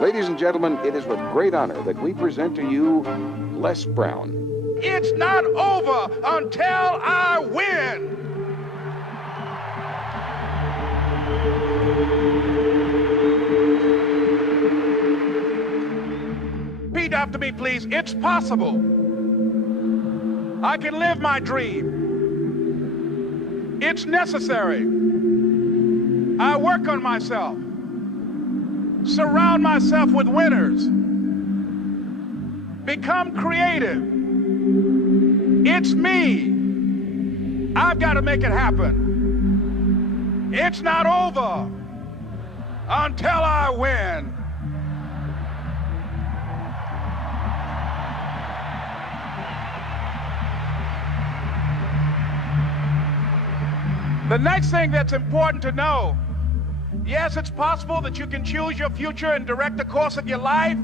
Ladies and gentlemen, it is with great honor that we present to you Les Brown. It's not over until I win. Repeat after me, please. It's possible. I can live my dream. It's necessary. I work on myself. Surround myself with winners. Become creative. It's me. I've got to make it happen. It's not over until I win. The next thing that's important to know, yes, it's possible that you can choose your future and direct the course of your life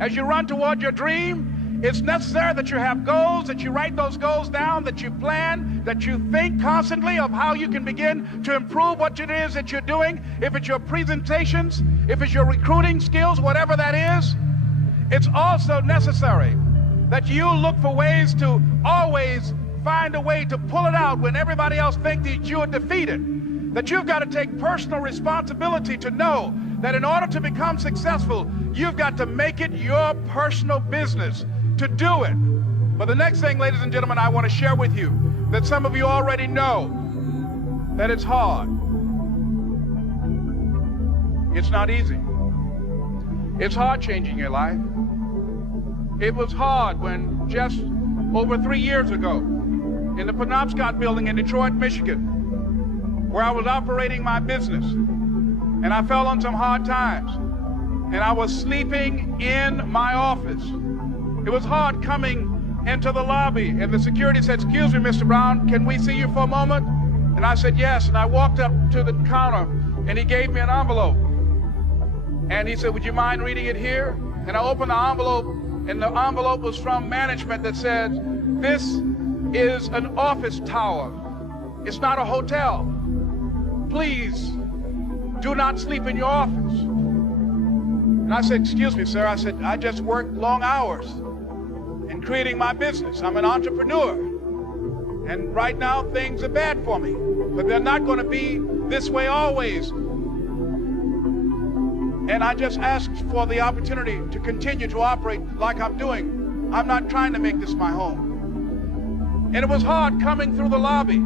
as you run toward your dream. It's necessary that you have goals, that you write those goals down, that you plan, that you think constantly of how you can begin to improve what it is that you're doing. If it's your presentations, if it's your recruiting skills, whatever that is, it's also necessary that you look for ways to always find a way to pull it out when everybody else thinks that you are defeated. That you've got to take personal responsibility to know that in order to become successful, you've got to make it your personal business to do it. But the next thing, ladies and gentlemen, I want to share with you that some of you already know that it's hard. It's not easy. It's hard changing your life. It was hard when just over 3 years ago, in the Penobscot building in Detroit, Michigan, where I was operating my business, and I fell on some hard times, and I was sleeping in my office. It was hard coming into the lobby, and the security said, "Excuse me, Mr. Brown, can we see you for a moment?" And I said, "Yes," and I walked up to the counter, and he gave me an envelope, and he said, "Would you mind reading it here?" And I opened the envelope, and the envelope was from management that said, "This is an office tower. It's not a hotel. Please do not sleep in your office." And I said, "Excuse me, sir." I said, "I just worked long hours in creating my business. I'm an entrepreneur. And right now things are bad for me, but they're not going to be this way always. And I just asked for the opportunity to continue to operate like I'm doing. I'm not trying to make this my home." And it was hard coming through the lobby.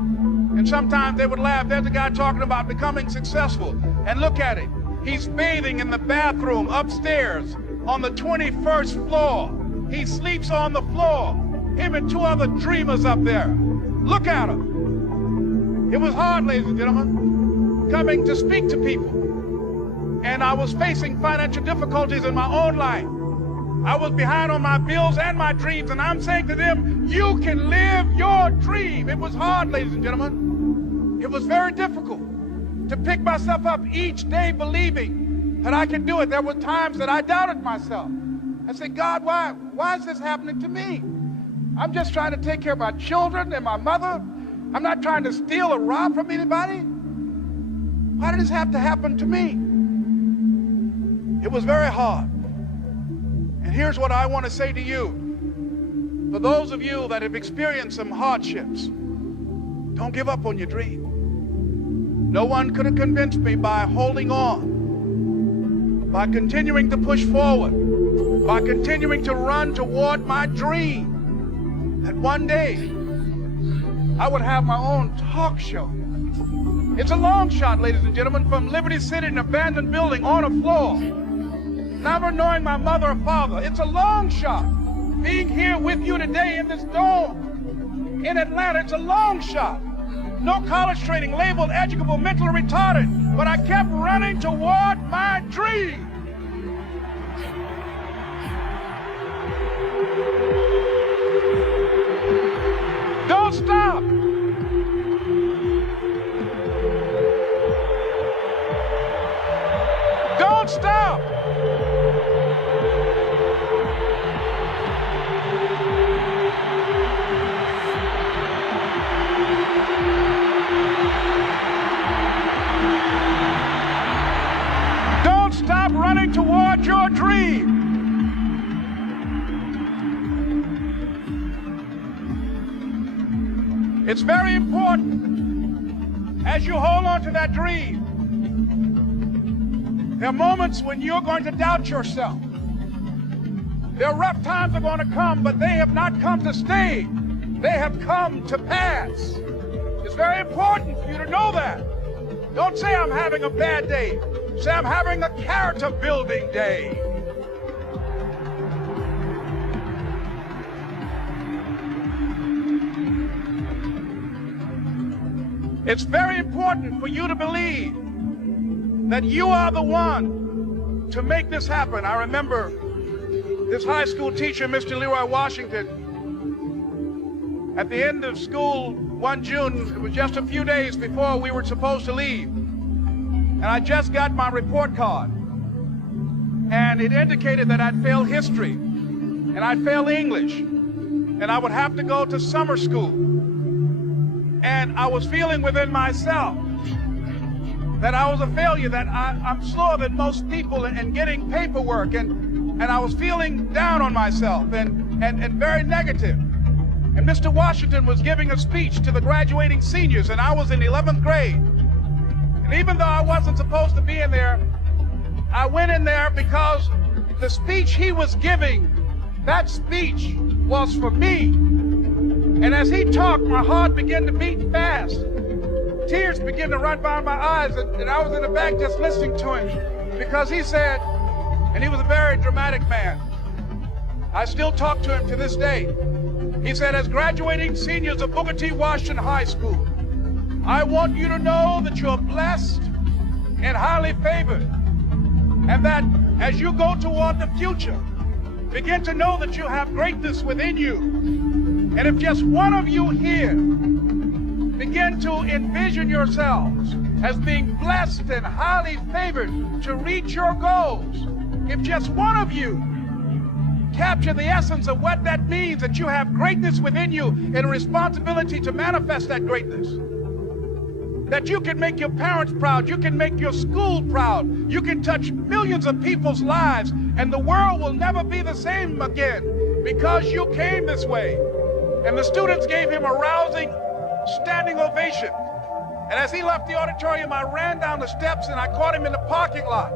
And sometimes they would laugh. There's a guy talking about becoming successful. And look at it. He's bathing in the bathroom upstairs on the 21st floor. He sleeps on the floor. Him and 2 other dreamers up there. Look at him. It was hard, ladies and gentlemen, coming to speak to people. And I was facing financial difficulties in my own life. I was behind on my bills and my dreams, and I'm saying to them, you can live your dream. It was hard, ladies and gentlemen. It was very difficult to pick myself up each day believing that I could do it. There were times that I doubted myself. I said, "God, why is this happening to me? I'm just trying to take care of my children and my mother. I'm not trying to steal or rob from anybody. Why did this have to happen to me?" It was very hard. And here's what I want to say to you. For those of you that have experienced some hardships, don't give up on your dream. No one could have convinced me by holding on, by continuing to push forward, by continuing to run toward my dream, that one day I would have my own talk show. It's a long shot, ladies and gentlemen, from Liberty City, an abandoned building on a floor, never knowing my mother or father. It's a long shot. Being here with you today in this dome in Atlanta, it's a long shot. No college training, labeled educable, mentally retarded, but I kept running toward my dream. Don't stop. Don't stop. Don't stop running toward your It's very important as you hold on to that dream. There are moments when you're going to doubt yourself. There are rough times are going to come, but they have not come to stay. They have come to pass. It's very important for you to know that. Don't say I'm having a bad day. Say I'm having a character building day. It's very important for you to believe that you are the one to make this happen. I remember this high school teacher, Mr. Leroy Washington, at the end of school one June, it was just a few days before we were supposed to leave, and I just got my report card, and it indicated that I'd failed history, and I'd failed English, and I would have to go to summer school. And I was feeling within myself that I was a failure, that I'm slower than most people in getting paperwork, and I was feeling down on myself and very negative. And Mr. Washington was giving a speech to the graduating seniors, and I was in 11th grade. And even though I wasn't supposed to be in there, I went in there because the speech he was giving, that speech was for me. And as he talked, my heart began to beat fast. Tears began to run down my eyes, and I was in the back just listening to him, because he said, and he was a very dramatic man. I still talk to him to this day. He said, as graduating seniors of Booker T. Washington High School, I want you to know that you're blessed and highly favored, and that as you go toward the future, begin to know that you have greatness within you. And if just one of you here begin to envision yourselves as being blessed and highly favored to reach your goals, if just one of you capture the essence of what that means, that you have greatness within you and a responsibility to manifest that greatness, that you can make your parents proud, you can make your school proud, you can touch millions of people's lives, and the world will never be the same again because you came this way. And the students gave him a rousing standing ovation. And as he left the auditorium, I ran down the steps and I caught him in the parking lot.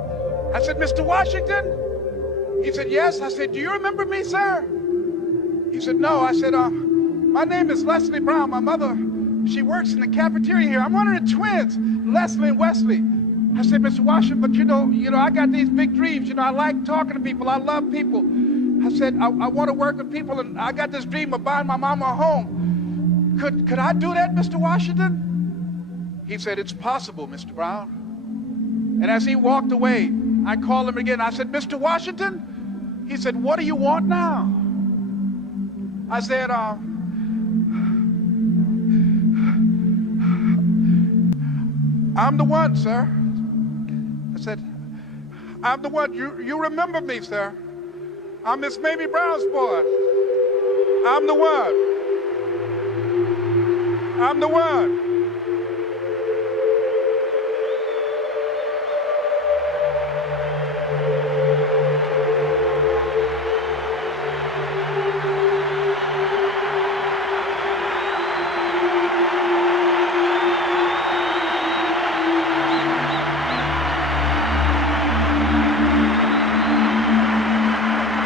I said, Mr. Washington? He said, yes. I said, do you remember me, sir? He said, no. I said, my name is Leslie Brown. My mother, she works in the cafeteria here. I'm one of the twins, Leslie and Wesley. I said, Mr. Washington, but you know, I got these big dreams. You know, I like talking to people. I love people. I said, I want to work with people, and I got this dream of buying my mama a home. Could I do that, Mr. Washington? He said, it's possible, Mr. Brown. And as he walked away, I called him again. I said, Mr. Washington? He said, what do you want now? I said, I'm the one, sir. I said, I'm the one. You remember me, sir. I'm Miss Mamie Brown's boy. I'm the one. I'm the one.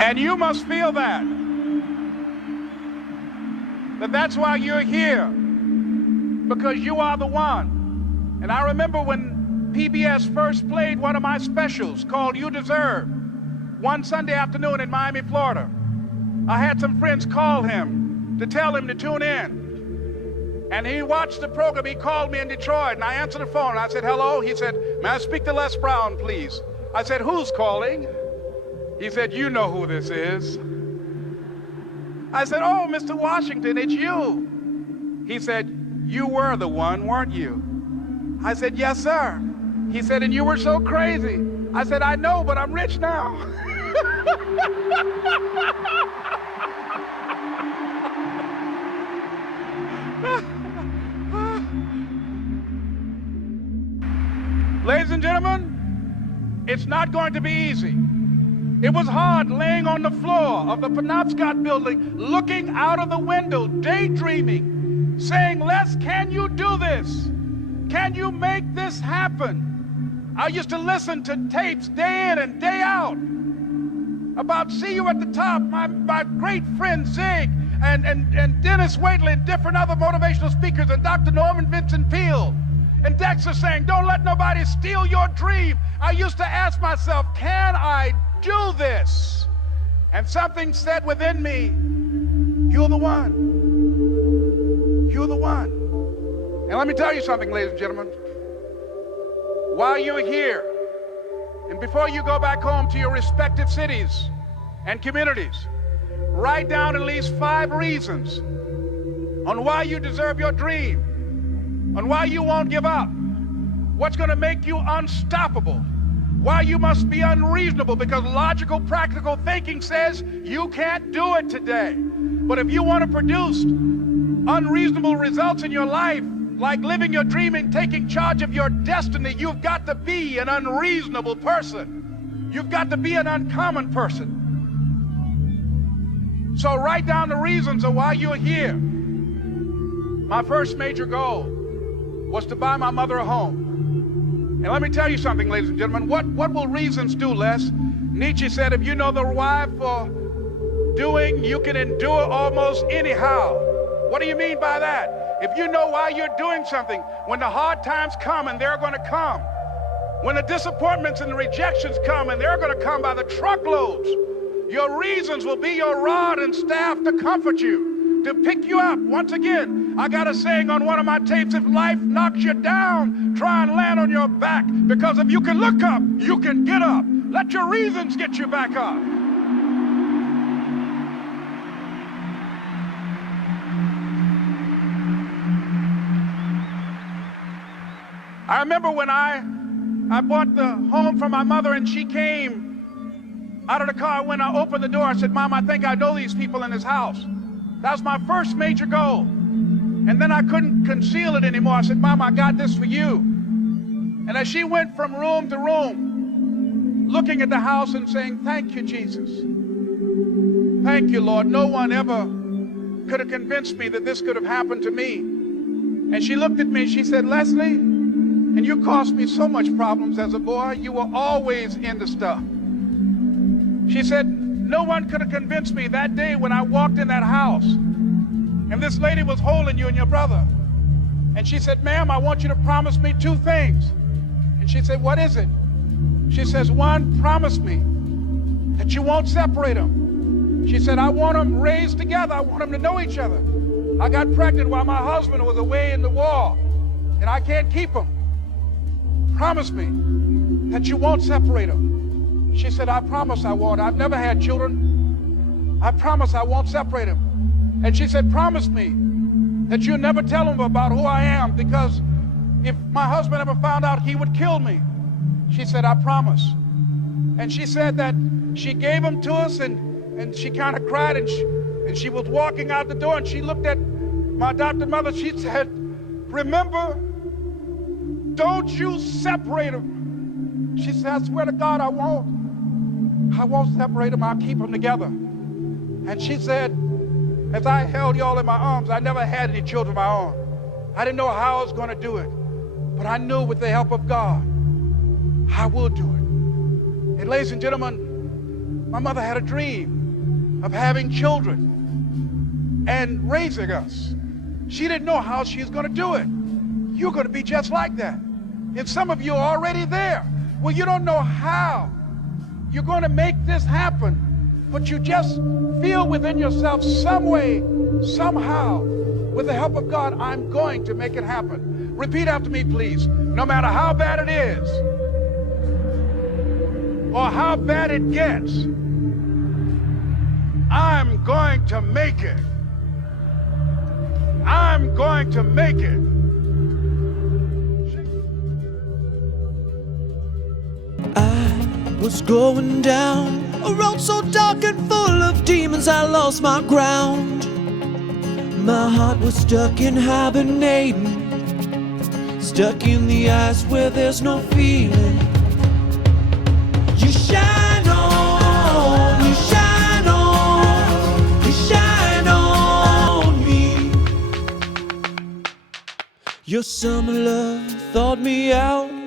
And you must feel that's why you're here, because you are the one. And I remember when PBS first played one of my specials called You Deserve, one Sunday afternoon in Miami, Florida. I had some friends call him to tell him to tune in. And he watched the program. He called me in Detroit, and I answered the phone. I said, hello. He said, may I speak to Les Brown, please? I said, who's calling? He said, you know who this is. I said, oh, Mr. Washington, it's you. He said, you were the one, weren't you? I said, yes, sir. He said, and you were so crazy. I said, I know, but I'm rich now. Ladies and gentlemen, it's not going to be easy. It was hard laying on the floor of the Penobscot building, looking out of the window, daydreaming, saying, Les, can you do this? Can you make this happen? I used to listen to tapes day in and day out about See You at the Top, my great friend Zig and Dennis Waitley and different other motivational speakers and Dr. Norman Vincent Peale and Dexter saying, don't let nobody steal your dream. I used to ask myself, can I do this? And something said within me, you're the one. You're the one. And let me tell you something, ladies and gentlemen. While you're here, and before you go back home to your respective cities and communities, write down at least 5 reasons on why you deserve your dream, on why you won't give up, what's going to make you unstoppable, why you must be unreasonable, because logical, practical thinking says you can't do it today. But if you want to produce unreasonable results in your life, like living your dream and taking charge of your destiny, you've got to be an unreasonable person. You've got to be an uncommon person. So write down the reasons of why you're here. My first major goal was to buy my mother a home. And let me tell you something, ladies and gentlemen. What will reasons do, Les? Nietzsche said, if you know the why for doing, you can endure almost anyhow. What do you mean by that? If you know why you're doing something, when the hard times come, and they're going to come, when the disappointments and the rejections come, and they're going to come by the truckloads, your reasons will be your rod and staff to comfort you, to pick you up. Once again, I got a saying on one of my tapes, if life knocks you down, try and land on your back, because if you can look up, you can get up. Let your reasons get you back up. I remember when I bought the home for my mother and she came out of the car. When I opened the door, I said, Mom, I think I know these people in this house. That was my first major goal. And then I couldn't conceal it anymore. I said, Mom, I got this for you. And as she went from room to room, looking at the house and saying, thank you, Jesus. Thank you, Lord. No one ever could have convinced me that this could have happened to me. And she looked at me and she said, Leslie, and you caused me so much problems as a boy. You were always into stuff. She said, no one could have convinced me that day when I walked in that house and this lady was holding you and your brother. And she said, ma'am, I want you to promise me 2 things. And she said, what is it? She says, 1, promise me that you won't separate them. She said, I want them raised together. I want them to know each other. I got pregnant while my husband was away in the war, and I can't keep them. Promise me that you won't separate them. She said, I promise I won't. I've never had children. I promise I won't separate them. And she said, promise me that you'll never tell them about who I am, because if my husband ever found out, he would kill me. She said, I promise. And she said that she gave them to us, and she kind of cried, and she was walking out the door, and she looked at my adopted mother. She said, remember, don't you separate them. She said, I swear to God, I won't separate them. I'll keep them together. And she said, as I held y'all in my arms, I never had any children of my own. I didn't know how I was going to do it, but I knew with the help of God, I will do it. And ladies and gentlemen, my mother had a dream of having children and raising us. She didn't know how she was going to do it. You're going to be just like that. And some of you are already there. Well, you don't know how you're going to make this happen, but you just feel within yourself some way, somehow, with the help of God, I'm going to make it happen. Repeat after me, please. No matter how bad it is or how bad it gets, I'm going to make it. I'm going to make it. I was going down a road so dark and full of demons, I lost my ground. My heart was stuck in hibernating, stuck in the ice where there's no feeling. You shine on, you shine on, you shine on me. Your summer love thawed me out.